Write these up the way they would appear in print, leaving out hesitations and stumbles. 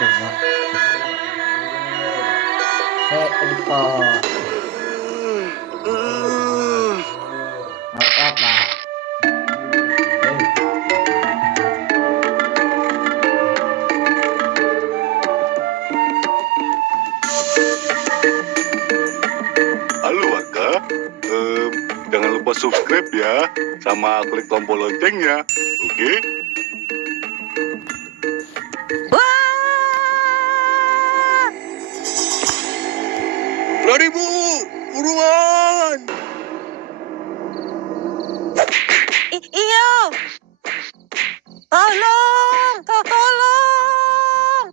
Coba. Eko. Apa, Pak? Halo warga, jangan lupa subscribe ya, sama klik tombol loncengnya, oke? Lari bu, buruan! Iya. Tolong, tolong.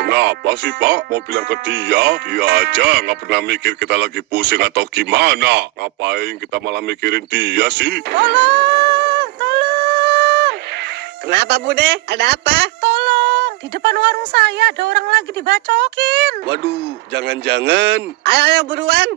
Kenapa sih Pak? Mau bilang ke dia? Dia aja nggak pernah mikir kita lagi pusing atau gimana. Ngapain kita malah mikirin dia sih? Tolong. Kenapa, Bude? Ada apa? Tolong. Di depan warung saya ada orang lagi dibacokin. Waduh, jangan-jangan. Ayo, buruan.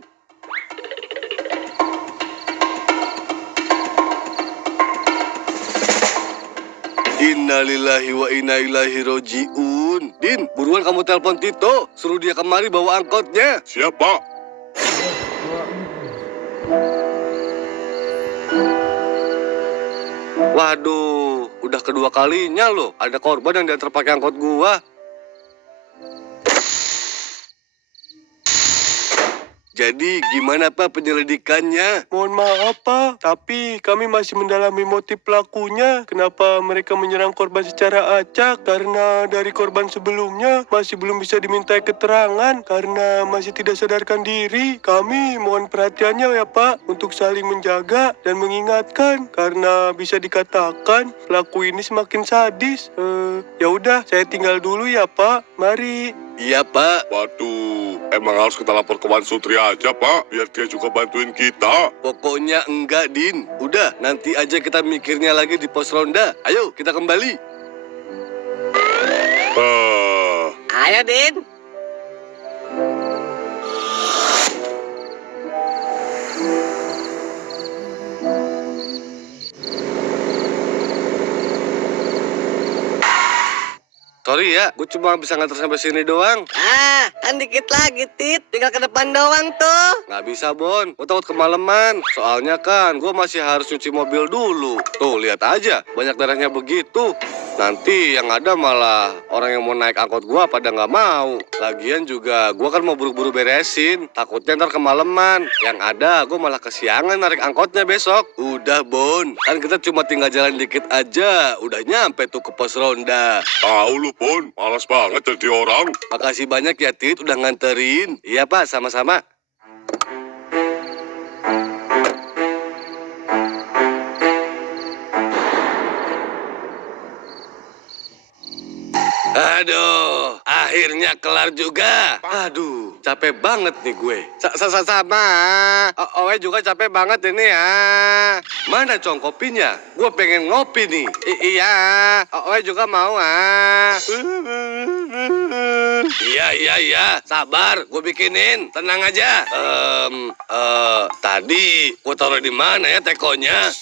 Innalillahi wa inna ilaihi roji'un. Din, buruan kamu telepon Tito. Suruh dia kemari bawa angkotnya. Siapa? Waduh, udah kedua kalinya loh. Ada korban yang diantar pakai angkot gua. Jadi gimana Pak penyelidikannya? Mohon maaf Pak, tapi kami masih mendalami motif pelakunya. Kenapa mereka menyerang korban secara acak? Karena dari korban sebelumnya masih belum bisa dimintai keterangan karena masih tidak sadarkan diri. Kami mohon perhatiannya ya Pak untuk saling menjaga dan mengingatkan karena bisa dikatakan pelaku ini semakin sadis. Ya udah, saya tinggal dulu ya Pak. Mari. Iya Pak. Waduh, emang harus kita lapor ke Wan Sutri aja Pak, biar dia juga bantuin kita. Pokoknya enggak Din, udah nanti aja kita mikirnya lagi di pos ronda. Ayo kita kembali. Ayo, Din. Sorry ya, gue cuma bisa nganter sampai sini doang. Kan dikit lagi, Tit. Tinggal ke depan doang tuh. Nggak bisa Bon, gue takut kemalaman. Soalnya kan gue masih harus cuci mobil dulu. Tuh lihat aja, banyak darahnya begitu. Nanti yang ada malah orang yang mau naik angkot gue pada nggak mau. Lagian juga gue kan mau buru-buru beresin. Takutnya ntar kemalaman. Yang ada gue malah kesiangan narik angkotnya besok. Udah Bon, kan kita cuma tinggal jalan dikit aja. Udah nyampe tuh ke pos ronda. Tahu lu Bon, malas banget jadi orang. Makasih banyak ya Tit udah nganterin. Iya Pak, sama-sama. Aduh, akhirnya kelar juga. Aduh, capek banget nih gue. Sama. Owe juga capek banget ini ya. Mana cong kopinya? Gue pengen ngopi nih. Iya, Owe juga mau Iya. Sabar, gue bikinin. Tenang aja. Tadi gue taruh di mana ya tekonya?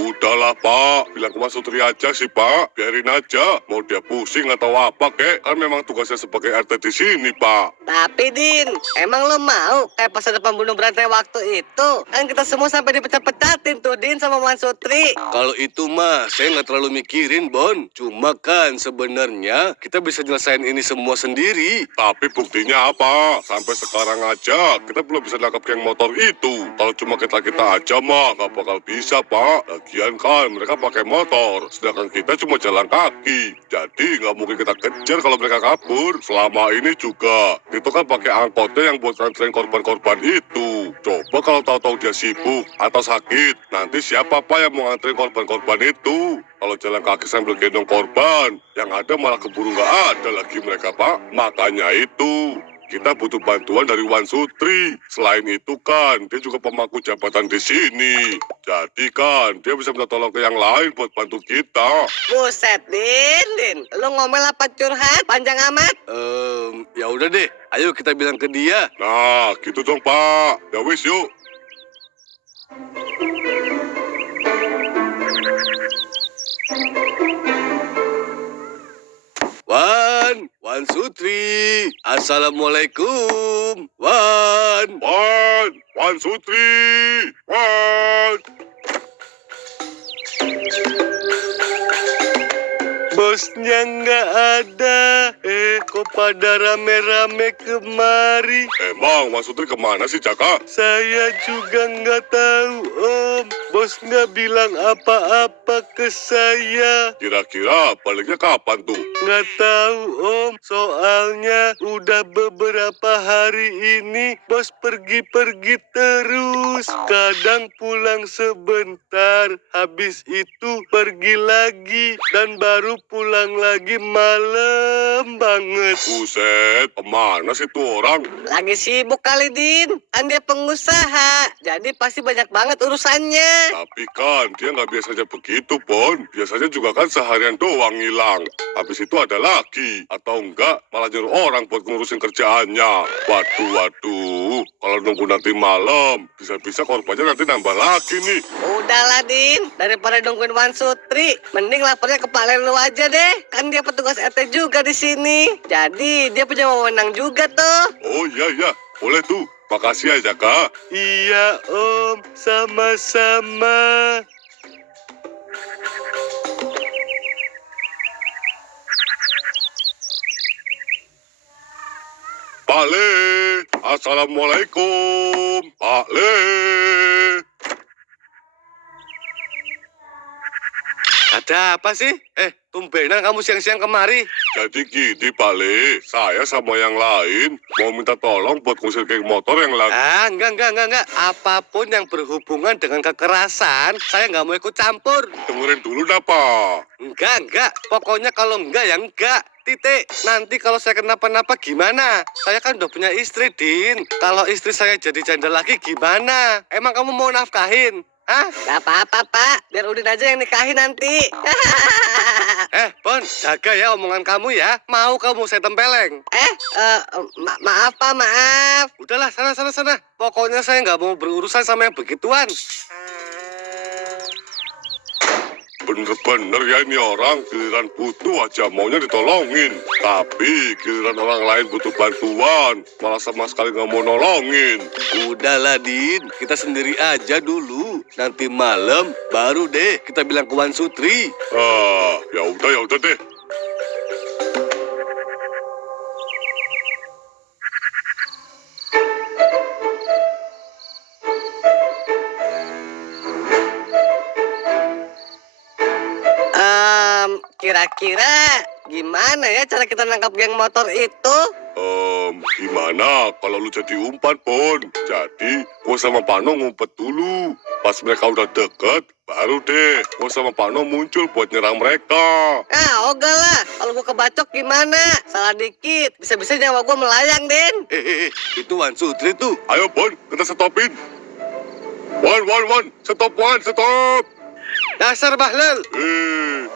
Udahlah Pak, bilang ke Mas Sutri aja sih Pak, biarin aja. Mau dia pusing atau apa kek, kan memang tugasnya sebagai RT di sini Pak. Tapi, Din, emang lo mau kayak pas ada pembunuh berantai waktu itu? Kan kita semua sampai dipecat-pecatin tuh, Din, sama Wan Sutri. Kalau itu mah saya nggak terlalu mikirin Bon. Cuma kan sebenarnya kita bisa nyelesain ini semua sendiri. Tapi buktinya apa? Sampai sekarang aja kita belum bisa nangkap geng motor itu. Kalau cuma kita aja mah nggak bakal bisa Pak. Lagian kan mereka pakai motor, sedangkan kita cuma jalan kaki. Jadi nggak mungkin kita kejar kalau mereka kabur. Selama ini juga itu kan pakai angkotnya yang buat nganterin korban-korban itu. Coba kalau tahu-tahu dia sibuk atau sakit, nanti siapa Pak yang mau nganterin korban-korban itu? Kalau jalan kaki sambil gendong korban, yang ada malah keburu nggak ada lagi mereka Pak. Makanya itu kita butuh bantuan dari Wan Sutri. Selain itu kan, dia juga pemangku jabatan di sini. Jadi kan dia bisa minta tolong ke yang lain buat bantu kita. Buset, Din. Lu ngomel apa curhat? Panjang amat. Ya udah deh. Ayo kita bilang ke dia. Nah, gitu dong, Pak. Ya wis, yuk. Wan Sutri. Assalamualaikum. Wan Sutri. Bosnya nggak ada. Kok pada rame-rame kemari? Emang Wan Sutri kemana sih, Jaka? Saya juga nggak tahu, Om. Bos nggak bilang apa-apa ke saya. Kira-kira baliknya kapan tuh? Nggak tahu, Om. Soalnya udah beberapa hari ini bos pergi-pergi terus. Kadang pulang sebentar, habis itu pergi lagi. Dan baru pulang lagi malam banget. Buset, kemana sih tuh orang? Lagi sibuk kali, Din. Kan dia pengusaha. Jadi pasti banyak banget urusannya. Tapi kan dia nggak biasanya begitu, Pon. Biasanya juga kan seharian doang hilang. Habis itu ada lagi. Atau enggak, malah nyuruh orang buat ngurusin kerjaannya. Waduh. Kalau nunggu nanti malam, bisa-bisa korbannya nanti nambah lagi nih. Udahlah, Din. Daripada nungguin Wan Sutri, mending lapornya ke Pak Lelu aja deh. Kan dia petugas RT juga di sini. Jadi dia punya wewenang juga tuh. Oh iya. Boleh tuh. Makasih ya, Jaka. Iya, Om. Sama-sama. Pak Le. Assalamualaikum. Pak Le. Ada apa sih? Tumbenan kamu siang-siang kemari. Jadi gini, Pak Le. Saya sama yang lain mau minta tolong buat ngusir geng motor yang lagi... Enggak. Apapun yang berhubungan dengan kekerasan, saya nggak mau ikut campur. Dengerin dulu dah, Pak. Enggak. Pokoknya kalau enggak ya enggak. Titik. Nanti kalau saya kenapa-napa gimana? Saya kan udah punya istri, Din. Kalau istri saya jadi janda lagi gimana? Emang kamu mau nafkahin? Hah? Gak apa-apa, Pak. Biar Udin aja yang nikahin nanti. Bon, jaga ya omongan kamu ya. Mau kamu saya tempeleng. Maaf, Pak, maaf. Udahlah, sana. Pokoknya saya nggak mau berurusan sama yang begituan. Bener-bener ya ini orang, giliran butuh aja maunya ditolongin. Tapi giliran orang lain butuh bantuan, malah sama sekali nggak mau nolongin. Udahlah, Din. Kita sendiri aja dulu. Nanti malam baru deh kita bilang ke Wan Sutri. Ya udah deh. Kira-kira gimana ya cara kita nangkap geng motor itu? Gimana kalau lu jadi umpan, Pon? Jadi, gua sama Pano ngumpet dulu. Pas mereka udah deket, baru deh gua sama Pano muncul buat nyerang mereka. Ogah lah. Kalau gua kebacok gimana? Salah dikit. Bisa-bisa nyawa gua melayang, Den. Itu Wan Sutri tuh. Ayo, Pon, kita stopin. Wan, stop. Dasar Bahlil.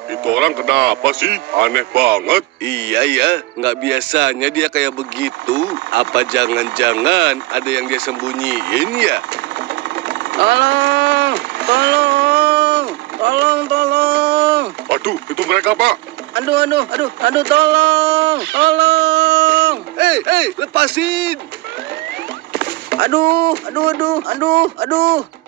Itu orang kenapa sih? Aneh banget. Iya ya, nggak biasanya dia kayak begitu. Apa jangan-jangan ada yang dia sembunyiin ya? Tolong. Aduh, itu mereka, Pak. Aduh, tolong. Lepasin. Aduh.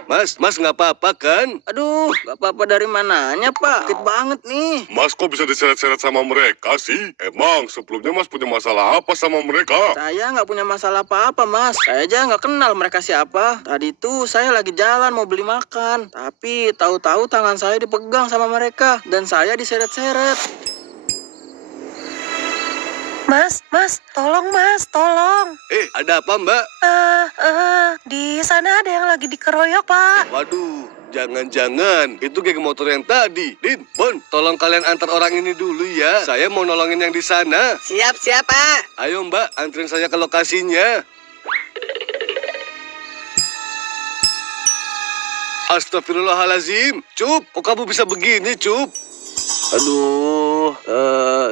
Mas nggak apa-apa kan? Aduh, gak apa-apa dari mananya, Pak? Sakit banget nih. Mas kok bisa diseret-seret sama mereka sih? Emang sebelumnya Mas punya masalah apa sama mereka? Saya nggak punya masalah apa-apa, Mas. Saya aja nggak kenal mereka siapa. Tadi tuh saya lagi jalan mau beli makan. Tapi tahu-tahu tangan saya dipegang sama mereka. Dan saya diseret-seret. Mas, tolong mas, tolong. Ada apa Mbak? Di sana ada yang lagi dikeroyok, Pak. Waduh, jangan-jangan itu geng motor yang tadi. Din, Bon, tolong kalian antar orang ini dulu ya. Saya mau nolongin yang di sana. Siap, Pak. Ayo Mbak, anterin saya ke lokasinya. Astagfirullahalazim. Cup, kok kamu bisa begini, Cup? Aduh,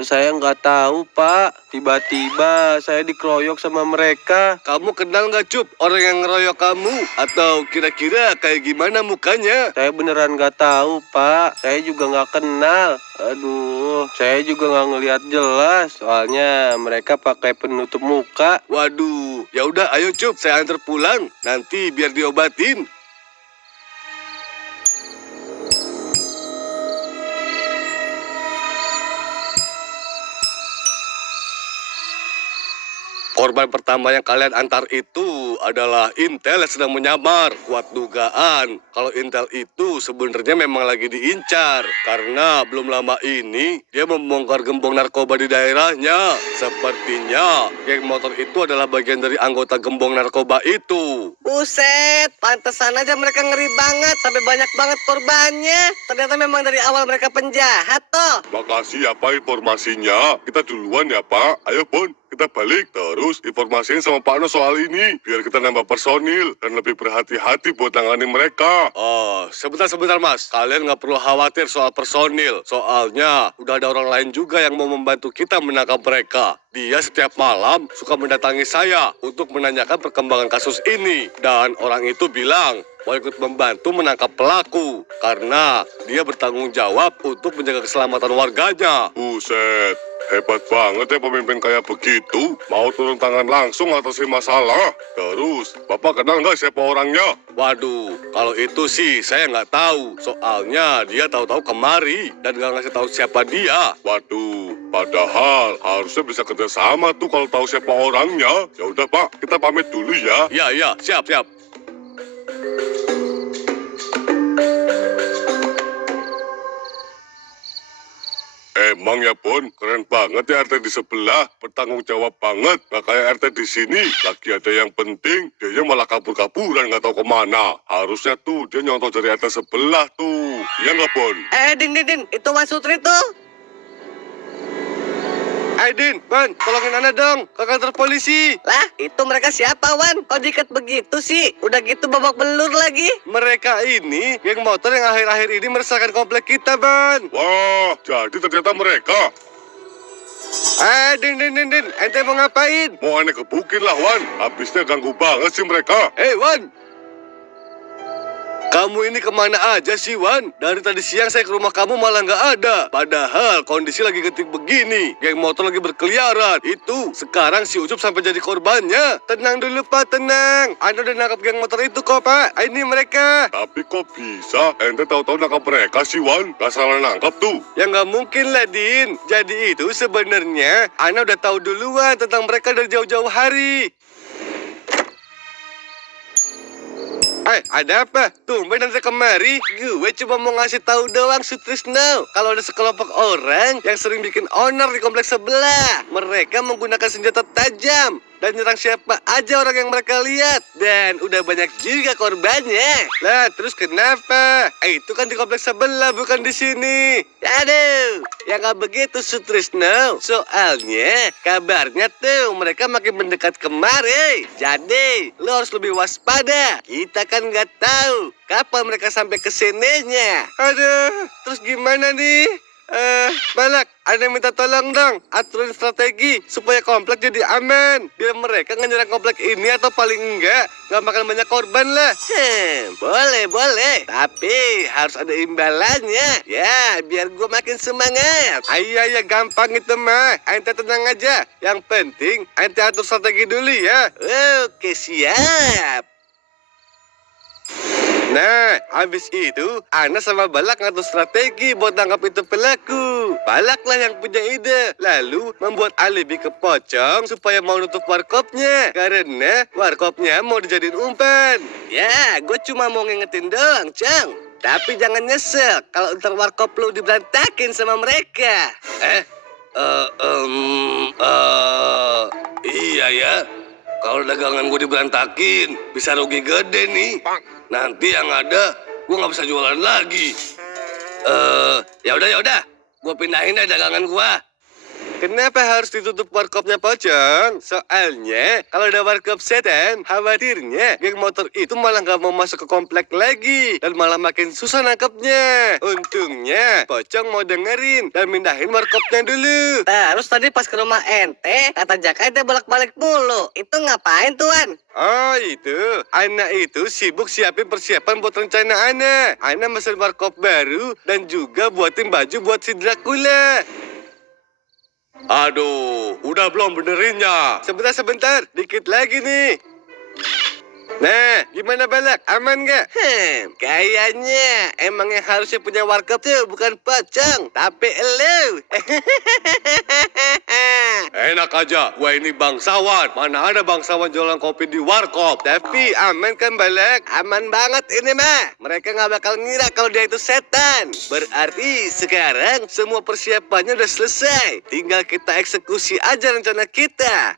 saya nggak tahu, Pak. Tiba-tiba saya dikeroyok sama mereka. Kamu kenal nggak, Cup, orang yang ngeroyok kamu? Atau kira-kira kayak gimana mukanya? Saya beneran nggak tahu, Pak. Saya juga nggak kenal. Aduh, saya juga nggak ngelihat jelas. Soalnya mereka pakai penutup muka. Waduh, ya udah, ayo Cup, saya antar pulang. Nanti biar diobatin. Korban pertama yang kalian antar itu adalah Intel yang sedang menyamar. Kuat dugaan kalau Intel itu sebenarnya memang lagi diincar. Karena belum lama ini dia membongkar gembong narkoba di daerahnya. Sepertinya geng motor itu adalah bagian dari anggota gembong narkoba itu. Buset, pantesan aja mereka ngeri banget sampai banyak banget korbannya. Ternyata memang dari awal mereka penjahat toh. Makasih ya Pak informasinya. Kita duluan ya Pak. Ayo Bon, kita balik terus informasiin sama Pak Ano soal ini biar kita nambah personil dan lebih berhati-hati buat tangani mereka. Oh, sebentar Mas. Kalian nggak perlu khawatir soal personil. Soalnya udah ada orang lain juga yang mau membantu kita menangkap mereka. Dia setiap malam suka mendatangi saya untuk menanyakan perkembangan kasus ini. Dan orang itu bilang mau ikut membantu menangkap pelaku karena dia bertanggung jawab untuk menjaga keselamatan warganya. Buset, hebat banget ya pemimpin kayak begitu. Mau turun tangan langsung atasi masalah. Terus, Bapak kenal nggak siapa orangnya? Waduh, kalau itu sih saya nggak tahu. Soalnya dia tahu-tahu kemari dan nggak ngasih tahu siapa dia. Waduh, padahal harusnya bisa kerjasama tuh kalau tahu siapa orangnya. Ya udah Pak, kita pamit dulu ya. Iya, siap. Emang ya Bon, keren banget ya RT di sebelah, bertanggung jawab banget. Gak kayak RT di sini, lagi ada yang penting, dia malah kabur-kaburan gak tahu kemana. Harusnya tuh dia nyontoh dari RT sebelah tuh, iya nggak Bon? Din, itu Mas Sutri tuh. Din, Wan, tolongin Ana dong, ke kantor polisi. Lah, itu mereka siapa, Wan? Kok diikat begitu sih? Udah gitu babak belur lagi. Mereka ini geng motor yang akhir-akhir ini meresahkan komplek kita, Ban. Wah, jadi ternyata mereka. Din, ente mau ngapain? Mau aneh gebukin lah, Wan. Habisnya ganggu banget sih mereka. Wan. Kamu ini kemana aja sih, Wan? Dari tadi siang saya ke rumah kamu malah nggak ada. Padahal kondisi lagi genting begini. Geng motor lagi berkeliaran. Itu, sekarang si Ucup sampai jadi korbannya. Tenang dulu, Pak, tenang. Anda udah nangkap geng motor itu kok, Pak. Ini mereka. Tapi kok bisa? Ente tahu-tahu nangkap mereka sih, Wan? Gak salah nangkap tuh. Ya nggak mungkin lah, Din. Jadi itu sebenarnya Ana udah tahu duluan tentang mereka dari jauh-jauh hari. Ada apa? Tumben nanti kemari. Gue cuma mau ngasih tahu doang, Sutrisno. Kalau ada sekelompok orang yang sering bikin onar di kompleks sebelah. Mereka menggunakan senjata tajam dan nyerang siapa aja orang yang mereka lihat. Dan udah banyak juga korbannya. Lah, terus kenapa? Itu kan di kompleks sebelah, bukan di sini. Aduh, ya nggak begitu, Sutrisno. Soalnya kabarnya tuh mereka makin mendekat kemari. Jadi, lo harus lebih waspada. Kita kan nggak tahu kapan mereka sampai ke sininya. Aduh, terus gimana nih? Balak, ada yang minta tolong dong. Aturin strategi supaya komplek jadi aman. Biar mereka ngenyerang komplek ini atau paling enggak nggak makan banyak korban lah. Boleh. Tapi harus ada imbalannya. Ya, biar gue makin semangat. Ya, gampang itu mah. Ente tenang aja. Yang penting ente atur strategi dulu ya. Oke, siap. Nah, habis itu, Ana sama Balak ngatur strategi buat tangkap itu pelaku. Balaklah yang punya ide. Lalu, membuat alibi ke Pocong supaya mau nutup warkopnya. Karena warkopnya mau dijadiin umpan. Ya, gue cuma mau ngingetin doang, Cang. Tapi jangan nyesek kalau ntar warkop lu diberantakin sama mereka. Iya ya. Kalau dagangan gue diberantakin, bisa rugi gede nih. Nanti yang ada, gue nggak bisa jualan lagi. Ya udah, gue pindahin deh dagangan gue. Kenapa harus ditutup warkopnya Pocong? Soalnya kalau ada warkop setan, khawatirnya geng motor itu malah nggak mau masuk ke komplek lagi dan malah makin susah nangkepnya. Untungnya Pocong mau dengerin dan mindahin warkopnya dulu. Terus tadi pas ke rumah ente, kata Jaka ente bolak-balik mulu. Itu ngapain tuan? Oh itu, anak itu sibuk siapin persiapan buat rencana anak. Anak mesen warkop baru dan juga buatin baju buat si Dracula. Aduh, udah belum benerinnya? Sebentar, dikit lagi nih. Nah, gimana Balak? Aman nggak? Kayaknya emang yang harusnya punya warkop tuh bukan Pocong, tapi elu. Enak aja, gua ini bangsawan. Mana ada bangsawan jualan kopi di warkop. Tapi aman kan Balak? Aman banget ini mah. Mereka nggak bakal ngira kalau dia itu setan. Berarti sekarang semua persiapannya udah selesai. Tinggal kita eksekusi aja rencana kita.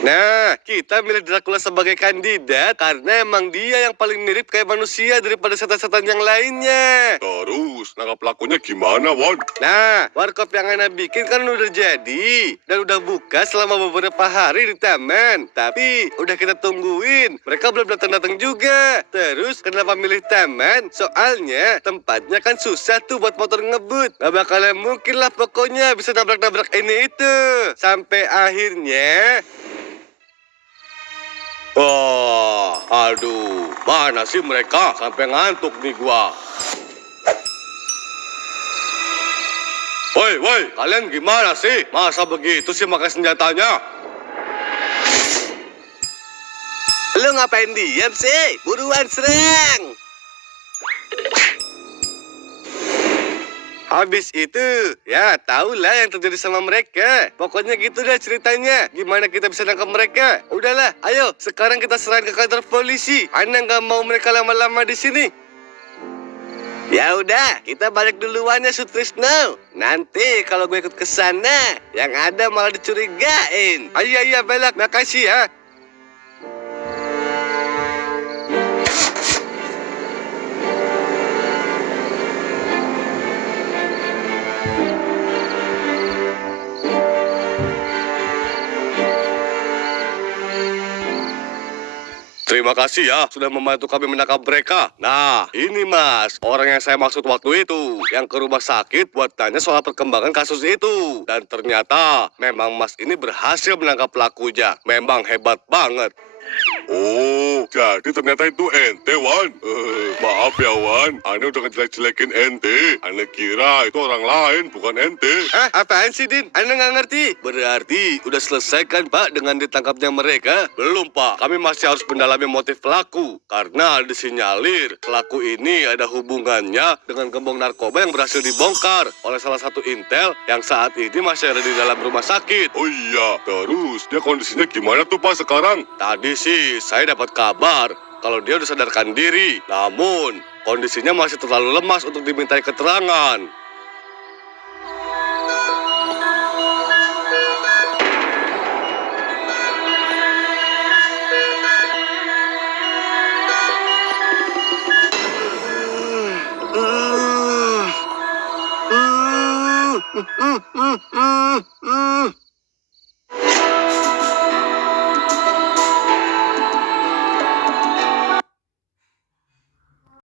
Nah, kita milih Dracula sebagai kandidat karena emang dia yang paling mirip kayak manusia daripada setan-setan yang lainnya. Terus, nangkap pelakunya gimana, Wan? Nah, warkop yang Ana bikin kan udah jadi dan udah buka selama beberapa hari di taman. Tapi udah kita tungguin, mereka belum datang-datang juga. Terus, kenapa milih taman? Soalnya tempatnya kan susah tuh buat motor ngebut. Gak bakalan mungkin lah pokoknya bisa nabrak-nabrak ini itu. Sampai akhirnya... Oh, aduh, mana sih mereka? Sampai ngantuk nih gua. Woi, kalian gimana sih? Masa begitu sih makan senjatanya? Lu ngapain diam sih? Buruan serang! Habis itu, ya tahulah yang terjadi sama mereka. Pokoknya gitu deh ceritanya. Gimana kita bisa nangkap mereka? Udahlah, ayo sekarang kita serahin ke kantor polisi. Ana nggak mau mereka lama-lama di sini. Ya udah, kita balik duluan ya Sutrisno. Nanti kalau gue ikut ke sana, yang ada malah dicurigain. Iya, Balak, makasih ya. Terima kasih ya sudah membantu kami menangkap mereka. Nah, ini Mas, orang yang saya maksud waktu itu, yang ke rumah sakit buat tanya soal perkembangan kasus itu. Dan ternyata memang Mas ini berhasil menangkap pelakunya. Memang hebat banget. Oh, jadi ternyata itu ente, Wan. Maaf ya, Wan. Ane udah ngejelek-jelekin ente. Ane kira itu orang lain, bukan ente. Apaan sih, Din? Ane nggak ngerti. Berarti udah selesai kan, Pak, dengan ditangkapnya mereka? Belum, Pak. Kami masih harus mendalami motif pelaku. Karena disinyalir pelaku ini ada hubungannya dengan gembong narkoba yang berhasil dibongkar oleh salah satu intel yang saat ini masih ada di dalam rumah sakit. Oh iya, terus dia kondisinya gimana tuh, Pak, sekarang? Tadi sih saya dapat kabar kalau dia udah sadarkan diri, namun kondisinya masih terlalu lemas untuk dimintai keterangan.